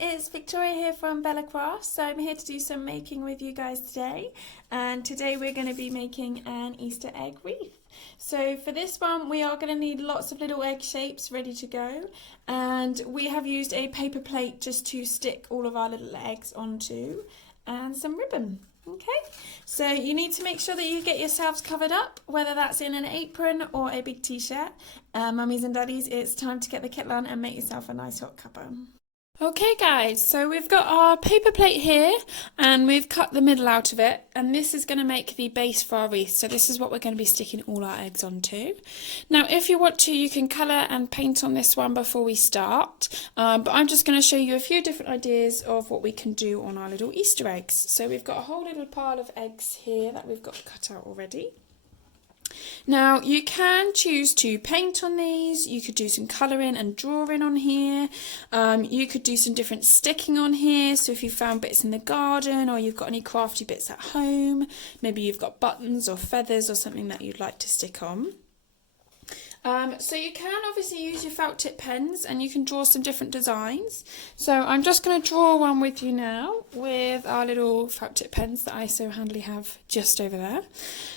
it's Victoria here from Bella Crafts. So I'm here to do some making with you guys today, and today we're going to be making an Easter egg wreath. So for this one we are going to need lots of little egg shapes ready to go, and we have used a paper plate just to stick all of our little eggs onto, and some ribbon. Okay, so you need to make sure that you get yourselves covered up, whether that's in an apron or a big t-shirt. Mummies and daddies, it's time to get the kettle on and make yourself a nice hot cuppa. Okay guys, so we've got our paper plate here and we've cut the middle out of it, and this is going to make the base for our wreath. So this is what we're going to be sticking all our eggs onto. Now if you want to, you can colour and paint on this one before we start, but I'm just going to show you a few different ideas of what we can do on our little Easter eggs. So we've got a whole little pile of eggs here that we've got cut out already. Now you can choose to paint on these, you could do some colouring and drawing on here, you could do some different sticking on here. So if you found bits in the garden or you've got any crafty bits at home, maybe you've got buttons or feathers or something that you'd like to stick on. So you can obviously use your felt tip pens and you can draw some different designs. So I'm just going to draw one with you now with our little felt tip pens that I so handily have just over there.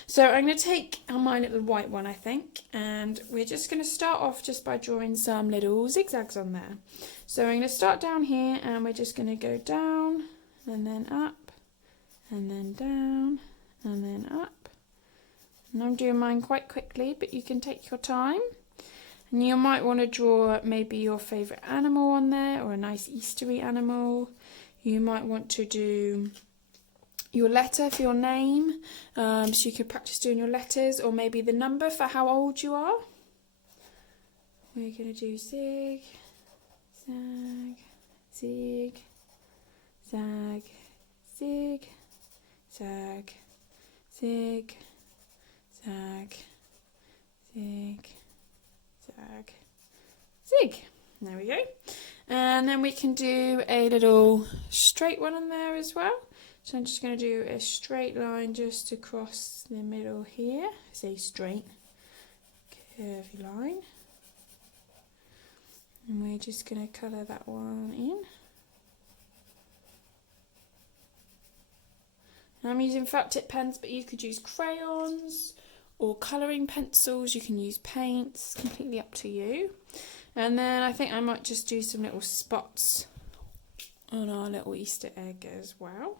So I'm going to take my little white one, I think, and we're just going to start off just by drawing some little zigzags on there. So I'm going to start down here and we're just going to go down and then up and then down and then up. And I'm doing mine quite quickly, but you can take your time. And you might want to draw maybe your favourite animal on there, or a nice Eastery animal. You might want to do your letter for your name, so you could practice doing your letters, or maybe the number for how old you are. We're going to do zig, zag, zig, zag, zig, zag, zig, zag, zig, zag, zig. There we go. And then we can do a little straight one on there as well. So I'm just going to do a straight line just across the middle here. I say straight, curvy line. And we're just going to colour that one in. And I'm using felt tip pens, but you could use crayons or colouring pencils. You can use paints, completely up to you. And then I think I might just do some little spots on our little Easter egg as well.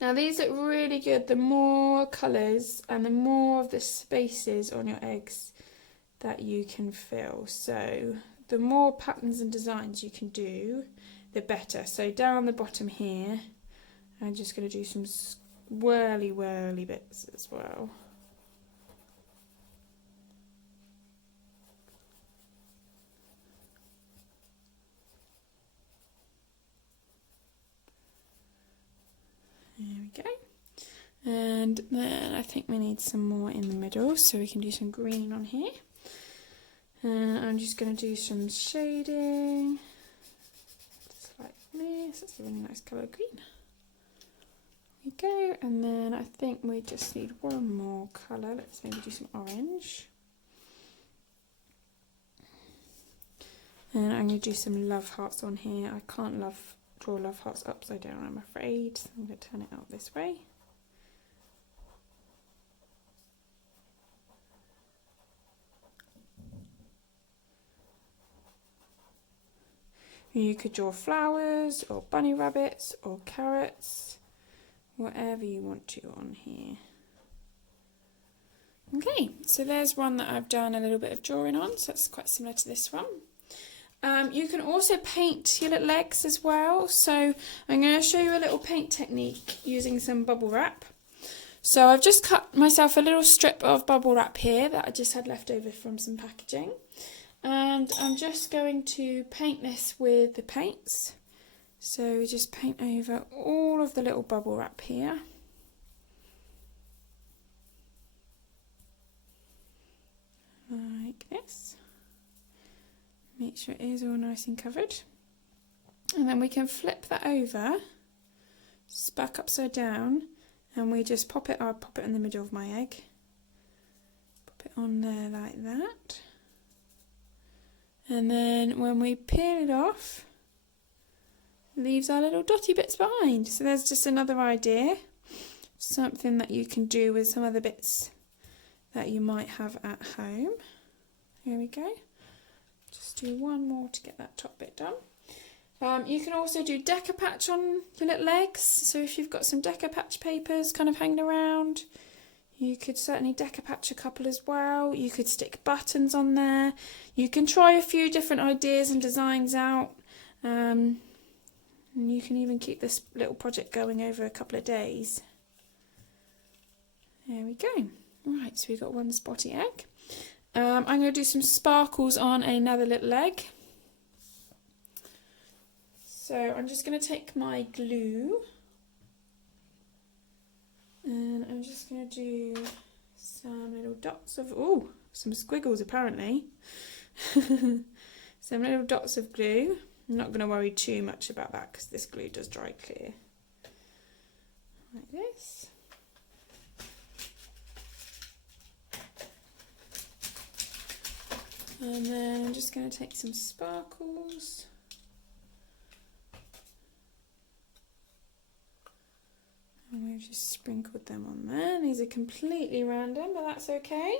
Now these look really good. The more colours and the more of the spaces on your eggs that you can fill. So the more patterns and designs you can do, the better. So down the bottom here, I'm just going to do some whirly bits as well. There we go. And then I think we need some more in the middle, so we can do some green on here. And I'm just going to do some shading, just like this. That's a really nice colour of green. There we go. And then I think we just need one more colour. Let's maybe do some orange. And I'm going to do some love hearts on here. I can't draw love hearts upside down, I'm afraid. So I'm going to turn it out this way. You could draw flowers or bunny rabbits or carrots, whatever you want to on here. Okay, so there's one that I've done a little bit of drawing on, so that's quite similar to this one. You can also paint your little eggs as well, so I'm going to show you a little paint technique using some bubble wrap. So I've just cut myself a little strip of bubble wrap here that I just had left over from some packaging, and I'm just going to paint this with the paints. So we just paint over all of the little bubble wrap here. Like this. Make sure it is all nice and covered. And then we can flip that over, just back upside down, and we just pop it in the middle of my egg. Pop it on there like that. And then when we peel it off, leaves our little dotty bits behind. So there's just another idea, something that you can do with some other bits that you might have at home. Here we go. Just do one more to get that top bit done. You can also do decoupage on your little legs. So if you've got some decoupage papers kind of hanging around, you could certainly decoupage a couple as well. You could stick buttons on there. You can try a few different ideas and designs out. And you can even keep this little project going over a couple of days. There we go. Right, so we've got one spotty egg. I'm going to do some sparkles on another little egg. So I'm just going to take my glue and I'm just going to do some little dots of, oh, some squiggles apparently. Some little dots of glue. I'm not going to worry too much about that because this glue does dry clear. Like this. And then I'm just going to take some sparkles. And we've just sprinkled them on there. These are completely random, but that's okay.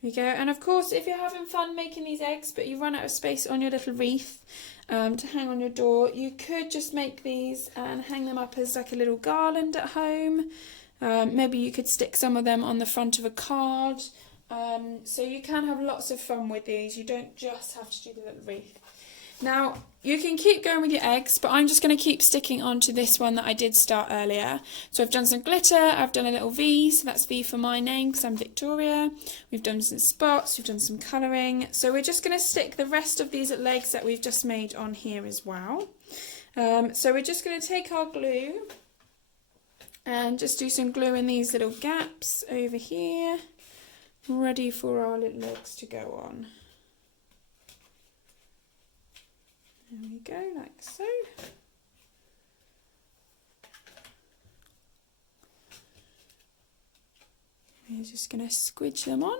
There we go. And of course, if you're having fun making these eggs, but you run out of space on your little wreath to hang on your door, you could just make these and hang them up as like a little garland at home. Maybe you could stick some of them on the front of a card. So you can have lots of fun with these. You don't just have to do the little wreath. Now, you can keep going with your eggs, but I'm just going to keep sticking on to this one that I did start earlier. So I've done some glitter, I've done a little V, so that's V for my name because I'm Victoria. We've done some spots, we've done some colouring. So we're just going to stick the rest of these little eggs that we've just made on here as well. So we're just going to take our glue and just do some glue in these little gaps over here, ready for our little eggs to go on. There we go, like so. We're just going to squidge them on.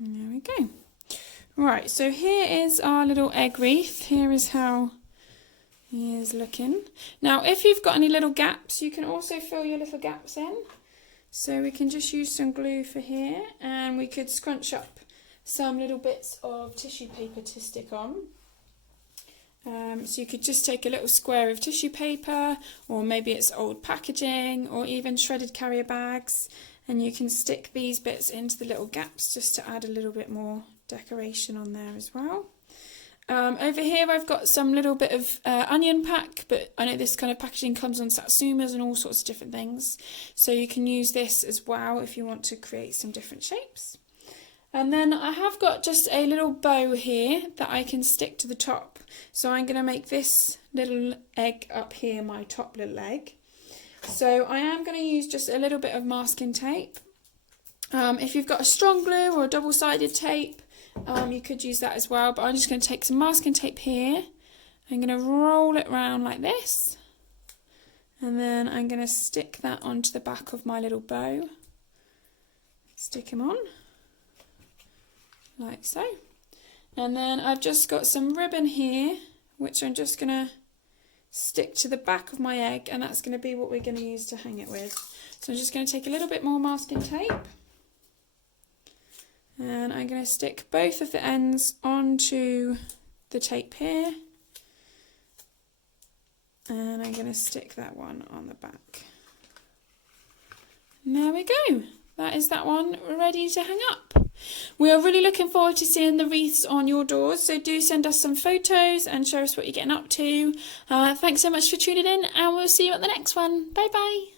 And there we go. Right, so here is our little egg wreath. Here is how he is looking. Now, if you've got any little gaps, you can also fill your little gaps in. So we can just use some glue for here, and we could scrunch up some little bits of tissue paper to stick on. So you could just take a little square of tissue paper, or maybe it's old packaging, or even shredded carrier bags, and you can stick these bits into the little gaps just to add a little bit more decoration on there as well. Over here I've got some little bit of onion pack, but I know this kind of packaging comes on satsumas and all sorts of different things, so you can use this as well if you want to create some different shapes. And then I have got just a little bow here that I can stick to the top, so I'm going to make this little egg up here my top little egg. So I am going to use just a little bit of masking tape. If you've got a strong glue or a double-sided tape, you could use that as well, but I'm just going to take some masking tape here. I'm going to roll it round like this, and then I'm going to stick that onto the back of my little bow. Stick him on, like so. And then I've just got some ribbon here, which I'm just going to stick to the back of my egg, and that's going to be what we're going to use to hang it with. So I'm just going to take a little bit more masking tape, and I'm going to stick both of the ends onto the tape here, and I'm going to stick that one on the back. And there we go. That is that one ready to hang up. We are really looking forward to seeing the wreaths on your doors, so do send us some photos and show us what you're getting up to. Thanks so much for tuning in, and we'll see you at the next one. Bye bye.